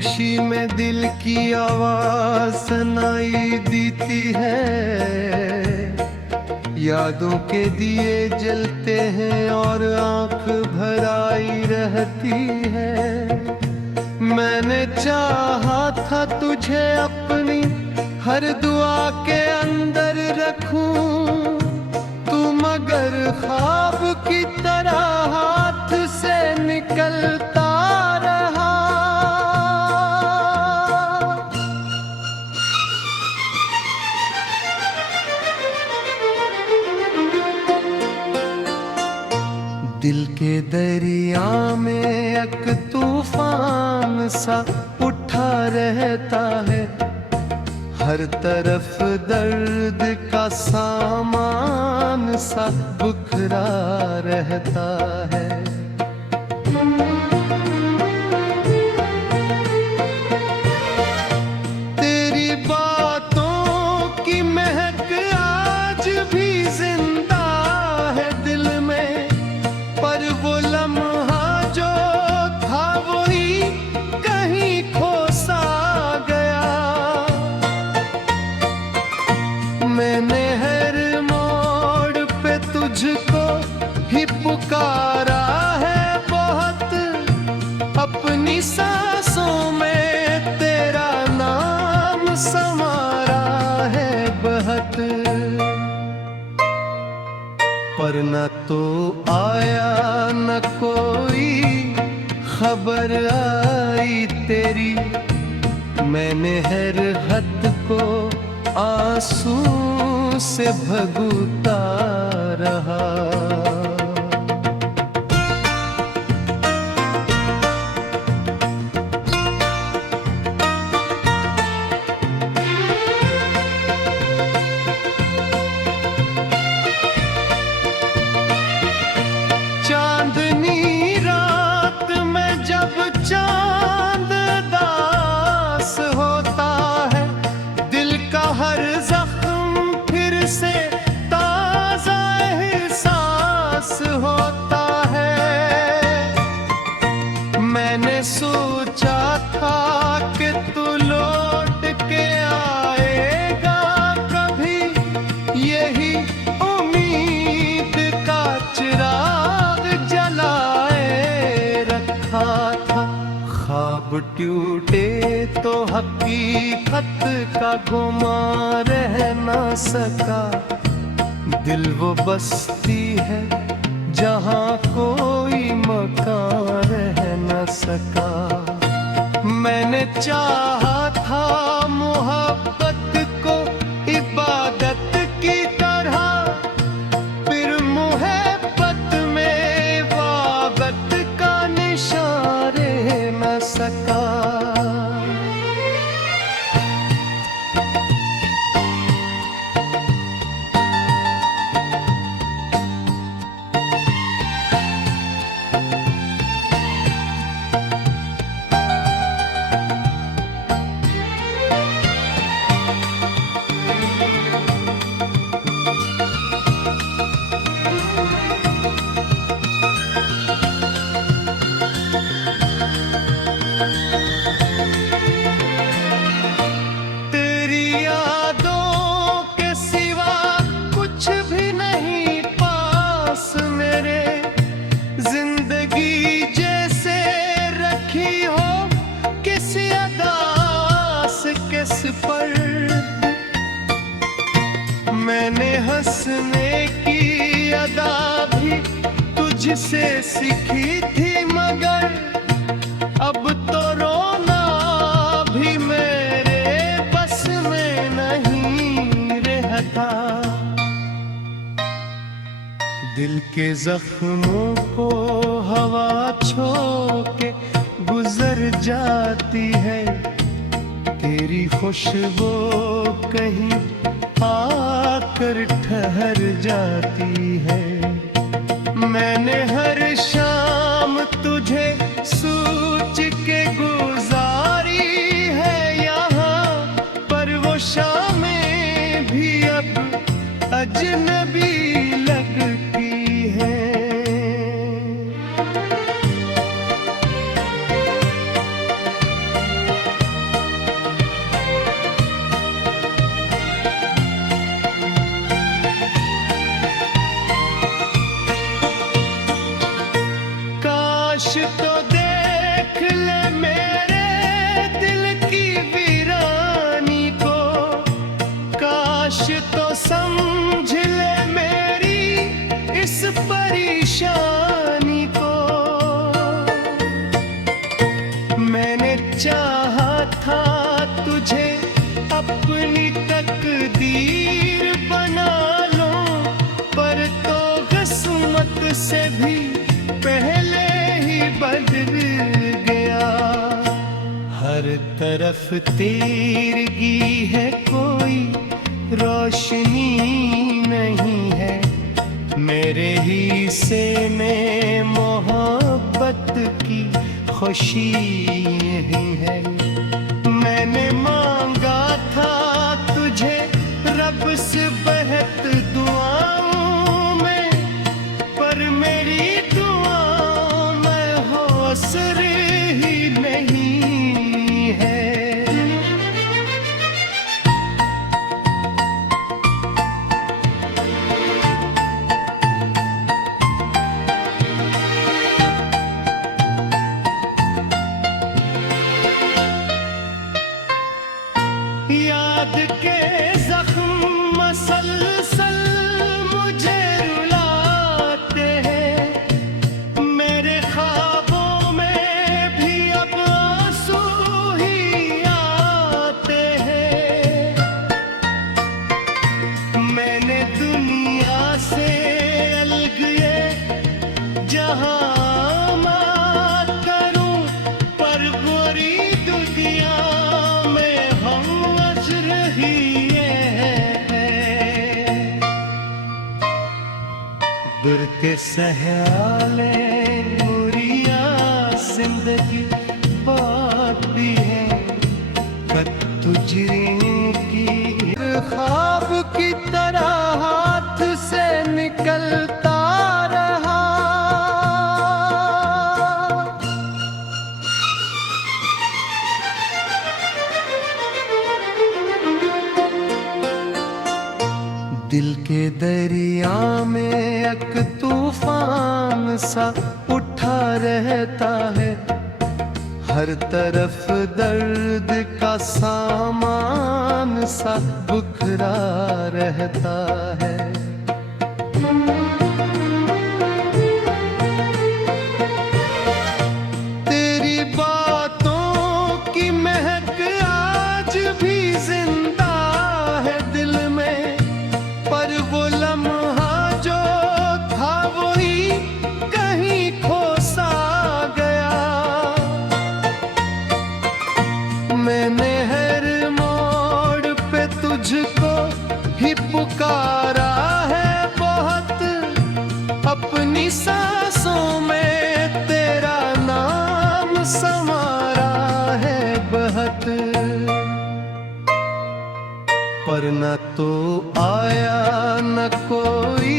खुशी में दिल की आवाज सुनाई देती है। यादों के दिए जलते हैं और आंख भराई रहती है। मैंने चाहा था तुझे अपनी हर दुआ के अंदर रखूं, तू मगर ख्वाब की तरह हाथ से निकलता रहा। दिल के दरिया में एक तूफान सा उठा रहता है। हर तरफ दर्द का सामान सा बिखरा रहता है। तेरी बातों की महक आज भी जिंदा है दिल में, पर वो लम्हा जो था वही कहीं खो सा गया। मैंने हर मोड़ पे तुझको ही पुकारा है बहुत, अपनी सांसों में तेरा नाम समारा है बहुत। पर न तो आया न कोई खबर आई तेरी। मैंने हर हद को आंसू से भगूता रहा। चांदनी रात में जब चांद दास होता है, दिल का हर जख्म फिर से ताजा एहसास होता है। मैंने सोचा था कि तू लौट के आएगा कभी, यही उम्मीद का चिराग जलाए रखा था। ख्वाब टूटे तो हकीकत का गुमा रह ना सका। दिल वो बस्ती है जहाँ कोई मकान रह न सका। मैंने चाहा था मोहब्बत को इबादत की तरह, फिर मोहब्बत में वाबत का निशान रह न सका। मैंने हंसने की अदा भी तुझसे सीखी थी, मगर अब तो रोना भी मेरे बस में नहीं रहता। दिल के जख्मों को हवा छोड़ के गुजर जाती है। तेरी खुशबू कहीं आकर ठहर जाती है। मैंने हर शाम तुझे सोच के गुजारी है यहाँ, पर वो शामें भी अब अजनबी लगती है। मैंने चाहा था तुझे अपनी तकदीर बना लूं, पर तो किस्मत से भी पहले ही बदल गया। हर तरफ तेरगी है, कोई रोशनी नहीं है, मेरे हिस्से में मोहब्बत की खुशी यही है। मैंने मांगा था तुझे रब से बेहद दुआओं में, पर मेरी दुआओं में हौसला ही नहीं है। याद के जख्म मसलसल मुझे रुलाते हैं, मेरे ख्वाबों में भी अब आंसू ही आते हैं। मैंने दुनिया से अलग ये जहां मार करूं, पर बुरी दुनिया में हम दुर के सहाले मुरिया जिंदगी बाती है, तुझरी की ख्वाब की तरह हाथ से निकलता रहा। दिल के दरिया में एक तूफान सा उठा रहता है, हर तरफ दर्द का सामान सा बिखरा रहता है। तेरी बातों की महक आज भी जिंदा है दिल में, पर वो लम्हा जो था वही कहीं खो सा गया। मैंने हर मोड़ पे तुझको ही पुकारा है बहुत, अपनी सांसों में तेरा नाम समारा है बहुत। पर न तो आया न कोई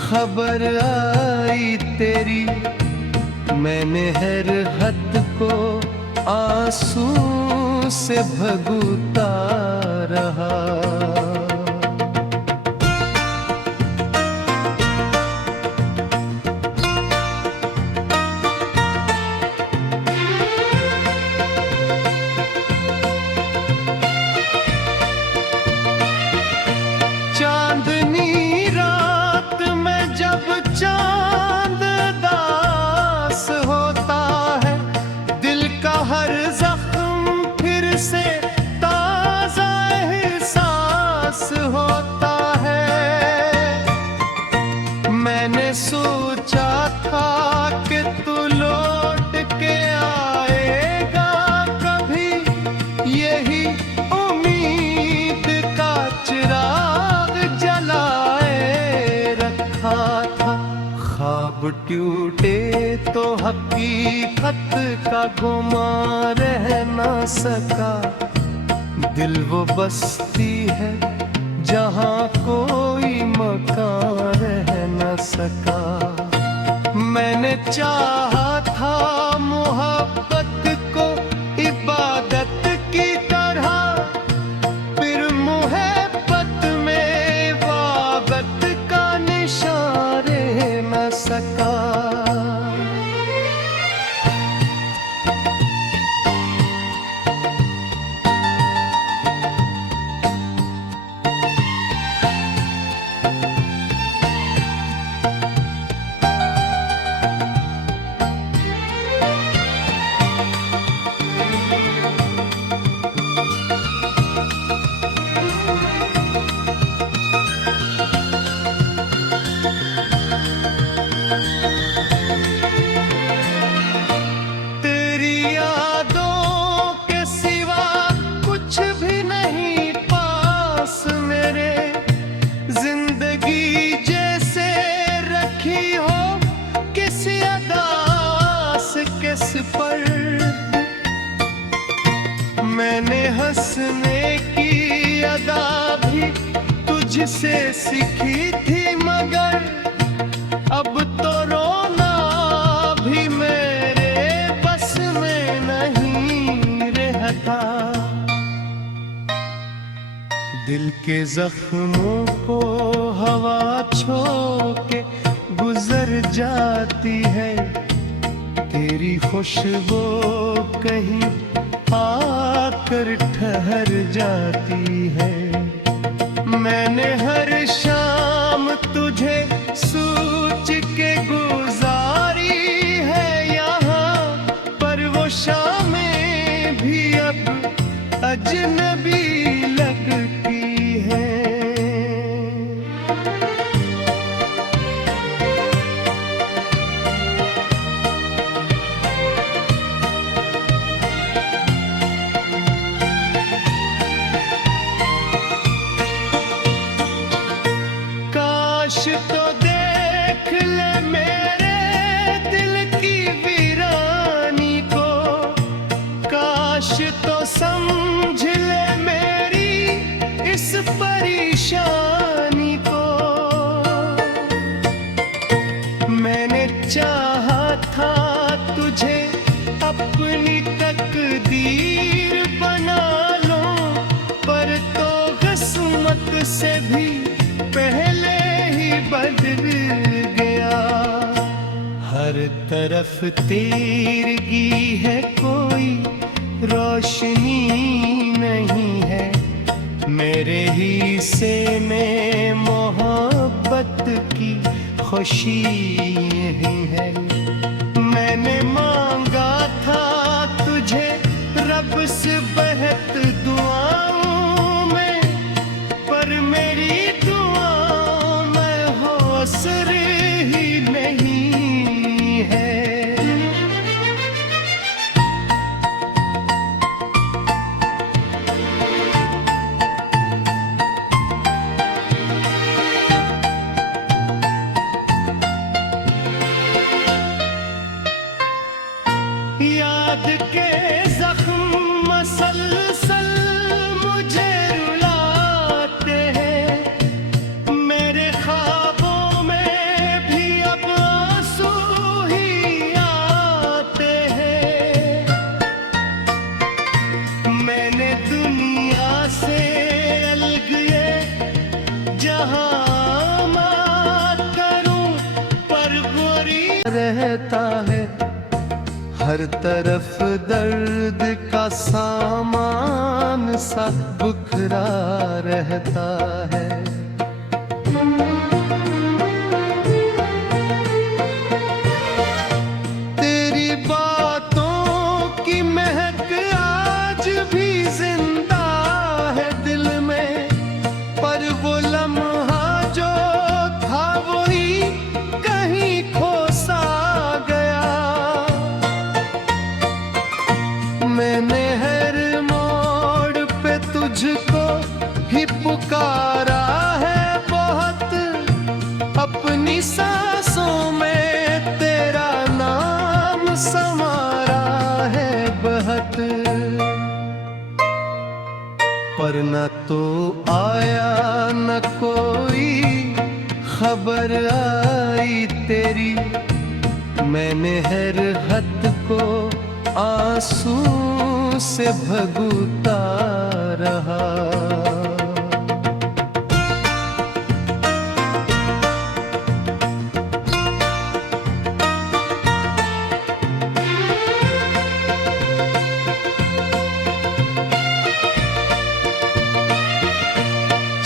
खबर आई तेरी, मैंने हर हद को आंसू से भगूता रहा। चांदनी रात में जब चांद दास होता है, दिल का हर जख्म फिर से ताजा एहसास होता है। मैंने सोचा था कि तू लौट के आएगा कभी, यही उम्मीद का चिराग जलाए रखा था। ख्वाब टूटे तो हकीकत का गुमा रह ना सका, दिल वो बस्ती है जहाँ कोई मकान रह न सका। मैंने चाहा था मोहब्बत को इबादत की तरह, फिर मोहब्बत में वाबत का निशान रह न सका। मैंने हंसने की अदा भी तुझसे सीखी थी, मगर अब तो रोना भी मेरे बस में नहीं रहता। दिल के जख्मों को हवा छू के गुजर जाती है, तेरी खुशबू कहीं आकर ठहर जाती है। मैंने हर शाम तुझे सोच के गुजारी है यहाँ, पर वो शामें भी अब अजनबी लगती है। काश तो देख ले मेरे दिल की वीरानी को, काश तो समझ ले मेरी इस परेशानी को। मैंने चाहा था तुझे अपनी तकदीर बना लूं, पर तो किस्मत से भी पहले ही बदल गया। हर तरफ तेरगी है, कोई रोशनी नहीं है, मेरे हिस्से में मोहब्बत की खुशी यही है। मैंने मांगा था तुझे रब से बेहद दुआओं में, पर मेरी असर ही नहीं है। याद के जख्म मसलसल मुझे रुलाते हैं, मेरे ख्वाबों में भी अब आंसू ही आते हैं। मैंने दुनिया से अलग ये जहां मात करूं, पर बुरी रहता है। हर तरफ दर्द का सामान सा बिखरा रहता है। तेरी बातों की महक आज भी जिंदा है दिल में, पर वो लम्हा जो था वही कहीं खो सा गया। मैंने हर मोड़ पे तुझको ही पुकारा है बहुत, अपनी सांसों में तेरा नाम समारा है बहुत। पर न तो आया न कोई खबर आई तेरी, मैंने हर हद को आंसू से भगूता रहा।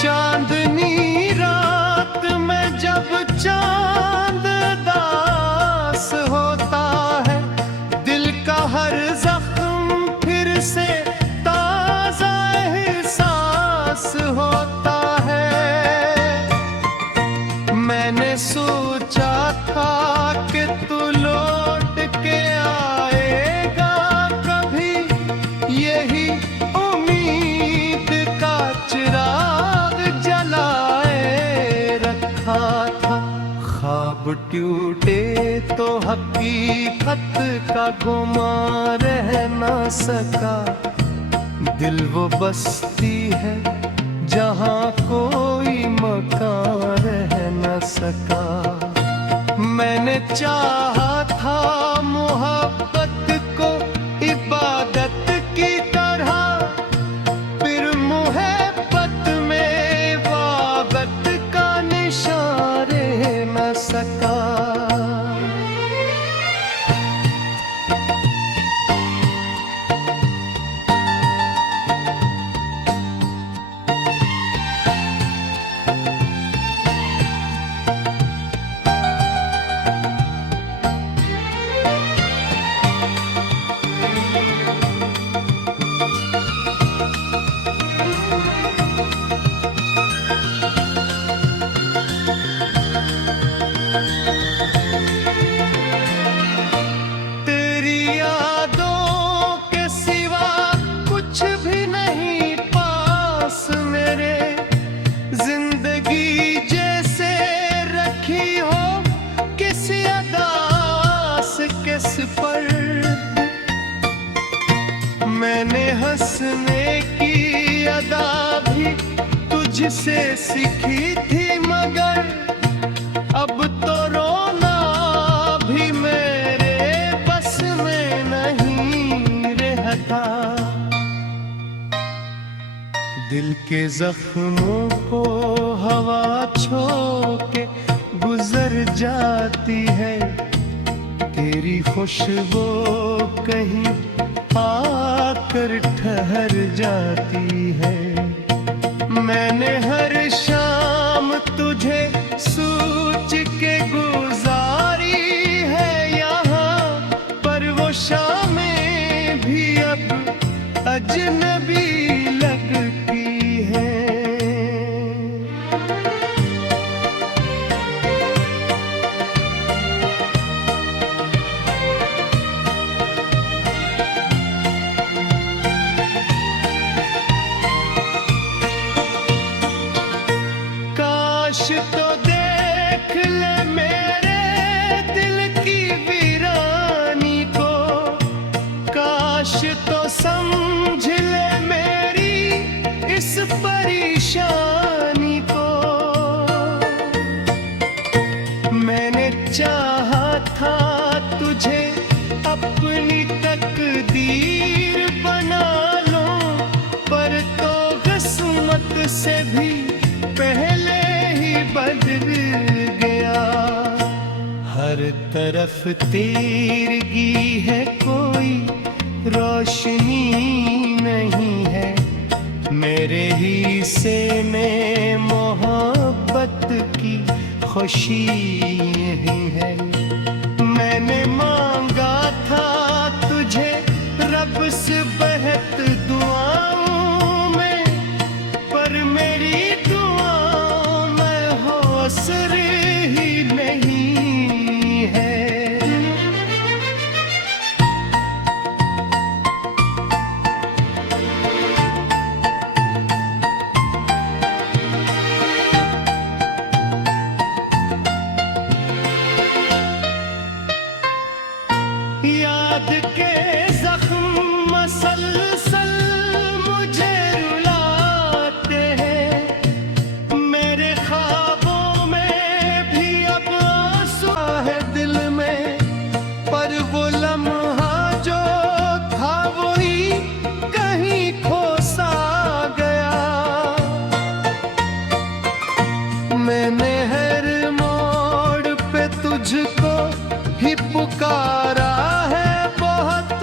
चांदनी रात में जब चांद दास होता है, दिल का हर जख्म फिर से ताजा एहसास होता है। मैंने सोचा था कि तू लौट के आएगा कभी, यही उम्मीद का चिराग जलाए रखा था। ख्वाब टूटे तो हकीकत का गुमा रह ना सका, दिल वो बस्ती है जहाँ कोई मकान रह न सका। मैंने चाहा था मोहब्बत को इबादत की तरह, फिर मोहब्बत में वाबत का निशान रह न सका। मैंने हंसने की अदा भी तुझसे सीखी थी, मगर अब तो रोना भी मेरे बस में नहीं रहता। दिल के जख्मों को हवा छोड़ के गुजर जाती है, तेरी खुशबू कहीं आकर ठहर जाती है। मैंने हर शाम तुझे सोच के गुजारी है यहाँ, पर वो शामें भी अब अजनबी लगती है। तो देख ले मेरे दिल की वीरानी को, काश तो समझ ले मेरी इस परेशानी को। मैंने चाहा था तुझे अपनी तकदीर बना लूं, पर तो किस्मत से भी पहले बदल गया। हर तरफ तेरगी है, कोई रोशनी नहीं है, मेरे हिस्से में मोहब्बत की खुशी यही है। मैंने मांगा था तुझे रब से बेहद दुआओं में, पर मेरी असर ही नहीं है। याद के जख्म मसलसल मुझे रुलाते हैं, मेरे ख्वाबों में भी अब आंसू है दिल में, पर वो लम्हा जो था वही कहीं खो सा गया। मैंने हर मोड़ पे तुझको ही पुकारा है बहुत,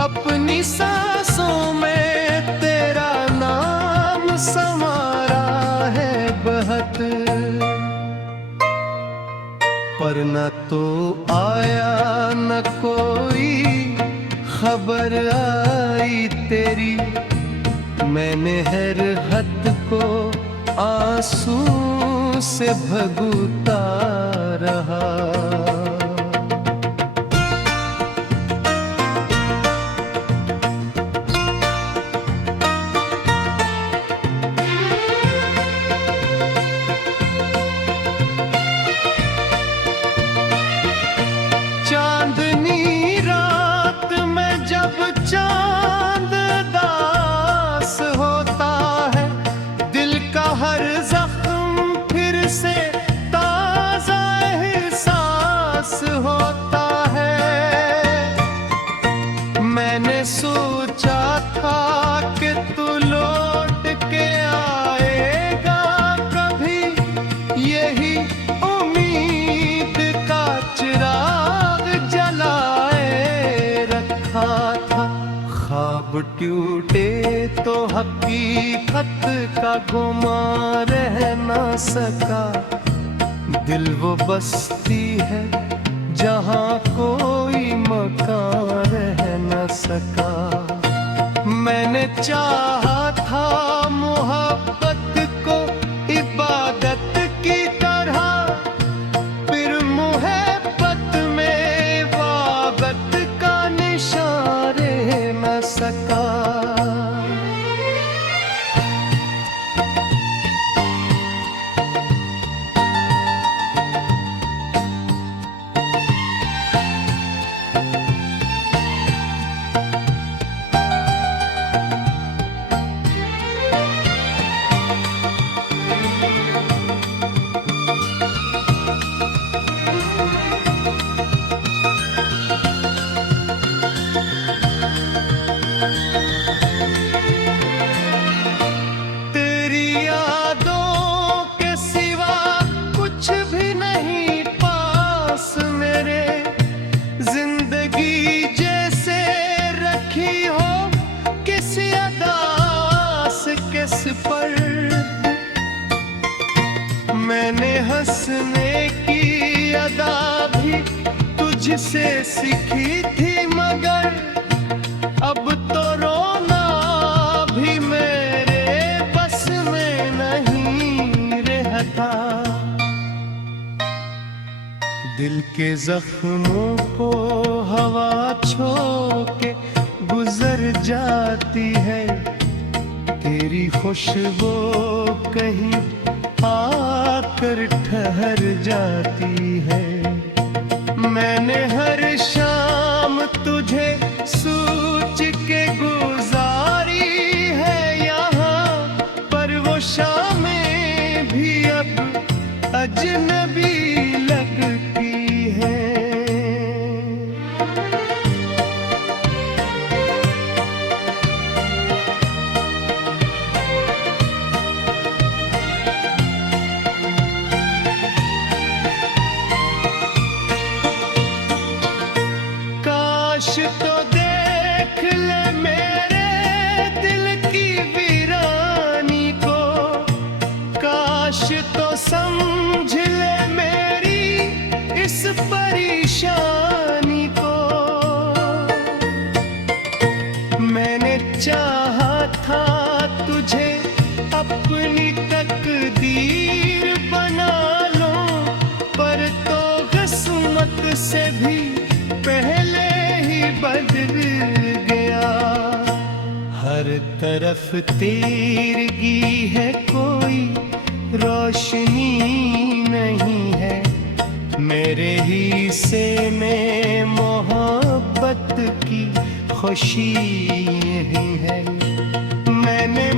अपनी सांसों में तेरा नाम समारा है बहुत। पर न तो आया न कोई खबर आई तेरी, मैंने हर हद को आंसू से भगूता रहा। चांदनी रात में जब चांद दा ख्वाब टूटे तो हकीकत का गुमा रह ना सका। दिल वो बस्ती है जहाँ कोई मकान रह न सका। मैंने चाहा था मोहब्बत को इबादत की तरह, फिर मोहब्बत में वाबत का निशान रह न सका। पर मैंने हंसने की अदा भी तुझसे सीखी थी, मगर अब तो रोना भी मेरे बस में नहीं रहता। दिल के जख्मों को हवा छोड़ के गुजर जाती है, तेरी खुशबू कहीं आकर ठहर जाती है। मैंने हर शाम तुझे सोच के गुजारी है यहाँ, पर वो शामें भी अब अजनबी लगती है। तो देख ले मेरे दिल की वीरानी को, काश तो समझ ले मेरी इस परेशानी को। मैंने चाहा था तुझे अपनी तकदीर बना लो, पर तो किस्मत से भी पहले बदल गया। हर तरफ तेरगी है, कोई रोशनी नहीं है। मेरे हिस्से में मोहब्बत की खुशी यही है। मैंने